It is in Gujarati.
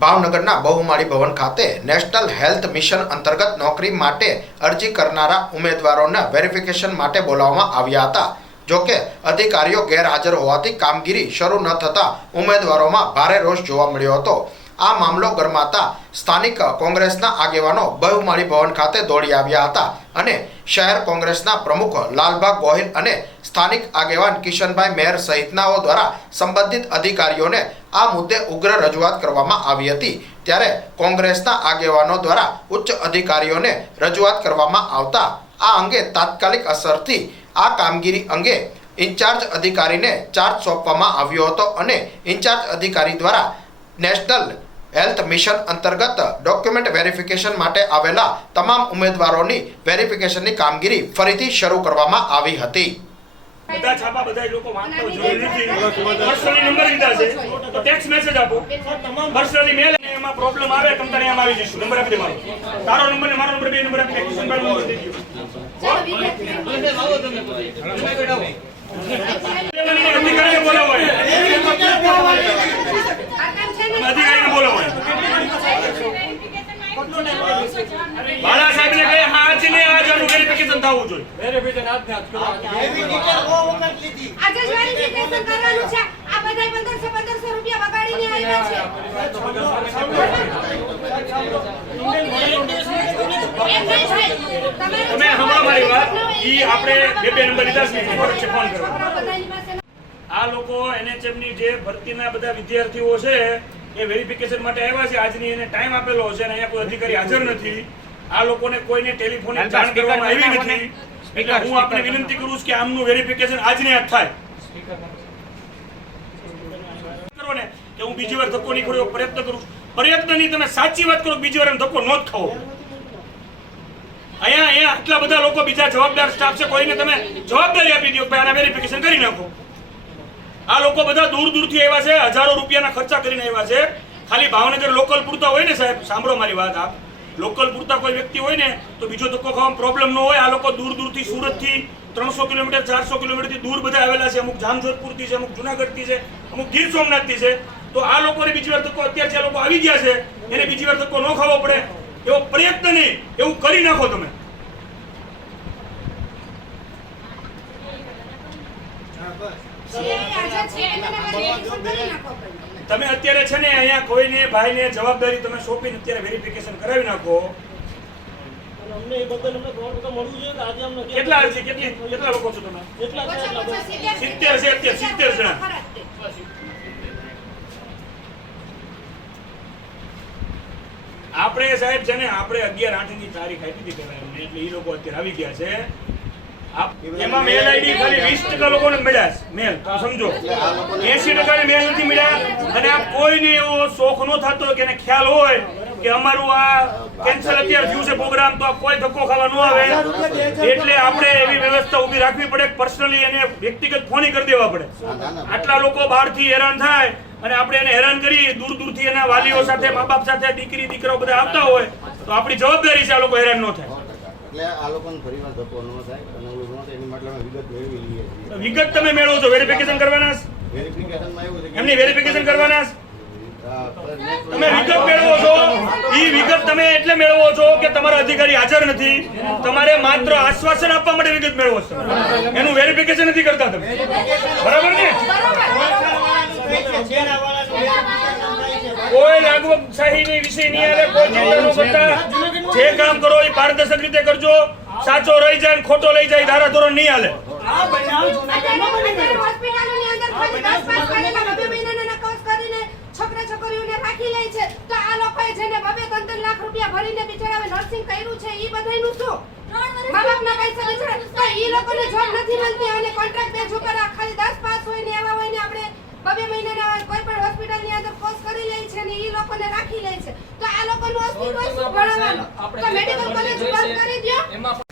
ભાવનગરના બહુમાળી ભવન ખાતે નેશનલ હેલ્થ મિશન અંતર્ગત નોકરી માટે અરજી કરનારા ઉમેદવારોને વેરિફિકેશન માટે બોલાવવામાં આવ્યા હતા. જોકે, અધિકારીઓ ગેરહાજર હોવાથી કામગીરી શરૂ ન થતાં ઉમેદવારોમાં ભારે રોષ જોવા મળ્યો હતો. આ મામલો ગરમાતા સ્થાનિક કોંગ્રેસના આગેવાનો બહુમાળી ભવન ખાતે દોડી આવ્યા હતા અને શહેર કોંગ્રેસના પ્રમુખ લાલબા ગોહિલ અને સ્થાનિક આગેવાન કિશનભાઈ મેર સહિતનાઓ દ્વારા સંબંધિત અધિકારીઓને આ મુદ્દે ઉગ્ર રજૂઆત કરવામાં આવી હતી. ત્યારે કોંગ્રેસના આગેવાનો દ્વારા ઉચ્ચ અધિકારીઓને રજૂઆત કરવામાં આવતા આ અંગે તાત્કાલિક અસરથી આ કામગીરી અંગે ઇન્ચાર્જ અધિકારીને ચાર્જ સોંપવામાં આવ્યો હતો અને ઇન્ચાર્જ અધિકારી દ્વારા નેશનલ હેલ્થ મિશન અંતર્ગત ડોક્યુમેન્ટ વેરિફિકેશન માટે આવેલા તમામ ઉમેદવારોની વેરિફિકેશનની કામગીરી ફરીથી શરૂ કરવામાં આવી હતી. બધા છાપા બધા લોકો વાંચતા હોય પર્સનલી નંબર લીધા છે. તો ટેક્સ્ટ મેસેજ આપો. પર્સનલી મેલ એમાં પ્રોબ્લેમ આવે તમ તને એમ આવી જઈશું. નંબર આપી દે મારો. તારો નંબર ને મારો નંબર બે નંબર આપી દે. કિશનભાઈ નંબર દઈ દો. અધિકારીને બોલાવો અધિકારીને બોલાવો બાળા સાહેબને કહે હા આજ ને આજ આનું વેરિફિકેશન થવું જોઈએ આજે જ વેરિફિકેશન કરવાનું છે. આ બધાય 1500 1500 રૂપિયા વગાડીને આવ્યા છે. એમ નહીં થાય. તમારે તમે હમણાં મારી વાત ઈ આપણે બે બે નંબર લીધા છે. ફોન કરવા આ લોકો NHM ની જે ભરતીના બધા વિદ્યાર્થીઓ છે એ વેરિફિકેશન માટે આવ્યા છે. આજની એને ટાઈમ આપેલો છે અને અહીંયા કોઈ અધિકારી હાજર નથી. આ લોકોને કોઈને ટેલિફોનિક જાણ કરવામાં આવી નથી. એટલે હું આપને વિનંતી કરું છું કે આમનું વેરિફિકેશન આજને આજ થાય. કરો ને કે હું બીજી વાર ધક્કો નહીં ખોડ્યો પ્રયત્ન કરું છું. પ્રયત્નની તમે સાચી વાત કરો બીજી વાર એમ ધક્કો ન જ ખાવો. અહીંયા અહીંયા આટલા બધા લોકો બીજા જવાબદાર સ્ટાફ છે કોઈને તમે જવાબદારી આપી દો ભાઈ આના વેરિફિકેશન કરી નાખો. આ લોકો બધા દૂર દૂરથી આવ્યા છે હજારો રૂપિયાના ખર્ચા કરીને આવ્યા છે. ખાલી ભાવનગર લોકલ પૂરતા હોય ને સાહેબ સાંભળો મારી વાત આપ. લોકલ પૂરતા કોઈ વ્યક્તિ હોય ને, તો બીજો ધક્કો ખાવામાં પ્રોબ્લેમ ન હોય. આ લોકો દૂર દૂરથી સુરતથી ત્રણસો કિલોમીટર, ચારસો કિલોમીટરથી દૂર બધા આવેલા છે. અમુક જામજોધપુરથી છે, અમુક જુનાગઢથી છે, અમુક ગીર સોમનાથથી છે. તો આ લોકોને બીજી વાર ધક્કો અત્યારે જે લોકો આવી ગયા છે, એને બીજી વાર ધક્કો ન ખાવો પડે. એવો પ્રયત્ન નહીં, એવું કરી નાખો તમે. જે તમે અત્યારે છે ને અહીંયા કોઈને ભાઈને જવાબદારી તમે સોંપીને અત્યારે વેરિફિકેશન કરાવી નાખો. બદલ અમને પ્રમાણપત્ર મળવું જોઈએ કે આજે અમને કેમ- કેટલા લોકો છો તમે? સિત્તેર છે અત્યારે, સિત્તેર જણા. આપણે સાહેબ છે ને આપણે અગિયાર આઠની તારીખ આપી હતી પેલા એમને એટલે એ લોકો અત્યારે આવી ગયા છે. એમાં મેલ આઈડી ખાલી વીસ ટકા લોકોને મળ્યા મેલ સમજો. એસી ટકા મેલ નથી મળ્યા. અને આ કોઈને એવો શોખ નો થતો કે એને ખ્યાલ હોય કે અમારું આ કેન્સલ અત્યારે થયું છે પ્રોગ્રામ તો આ કોઈ ધક્કો ખાવા ન આવે. એટલે આપણે એવી વ્યવસ્થા ઊભી રાખવી પડે પર્સનલી એને વ્યક્તિગત ફોની કરી દેવા પડે. આટલા લોકો બહારથી હેરાન થાય અને આપણે એને હેરાન કરી દૂર દૂરથી એના વાલીઓ સાથે મા બાપ સાથે દીકરી દીકરાઓ બધા આવતા હોય તો આપણી જવાબદારી છે આ લોકો હેરાન ન થાય. એટલે આ લોકોને ફરીવાર ધક્કો ન થાય અને ઓલું ન થાય એની માટે વિગત મેળવી લઈએ વિગત તમે મેળવો છો વેરિફિકેશન કરવાના એમની વેરિફિકેશન કરવાના તમે વિગત મેળવો છો. ઈ વિગત તમે એટલે મેળવો છો કે તમારા અધિકારી હાજર નથી. તમારે માત્ર આશ્વાસન આપવા માટે વિગત મેળવો છો. એનું વેરિફિકેશન નથી કરતા તમે. બરાબર ને? કોઈ લાગવગ શાહીની નહીં આવે કોઈ ચિંતા ન કરતા. જે કામ કરો એ પારદર્શક રીતે કરજો. સાચો રહી જાય ને ખોટો લઈ જાય ધારા ધોરણ નહીં હાલે. ખાલી દસ પાસ કરેલા બબે મહિનાના કોર્સ કરીને છોકરા છોકરીઓને રાખી લે છે. તો આ લોકોએ જેને બબે ત્રણ ત્રણ લાખ રૂપિયા ભરીને બિચારાએ નર્સિંગ કર્યું છે એ બધાયનું શું? મા બાપના પૈસા બિચારા તો ઈ લોકોને જોબ નથી મળતી અને કોન્ટ્રાક્ટ બેઝ ઉપર ખાલી દસ પાસ હોય ને એવા હોય ને આપણે બબે મહિનાના કોઈ પણ હોસ્પિટલની અંદર કોર્સ કરી લે છે ને એ લોકોને રાખી લે છે. તો આ લોકોનું અસ્તિત્વ શું? ભણાવવાનું તો મેડિકલ કોલેજ બંધ કરી દ્યો.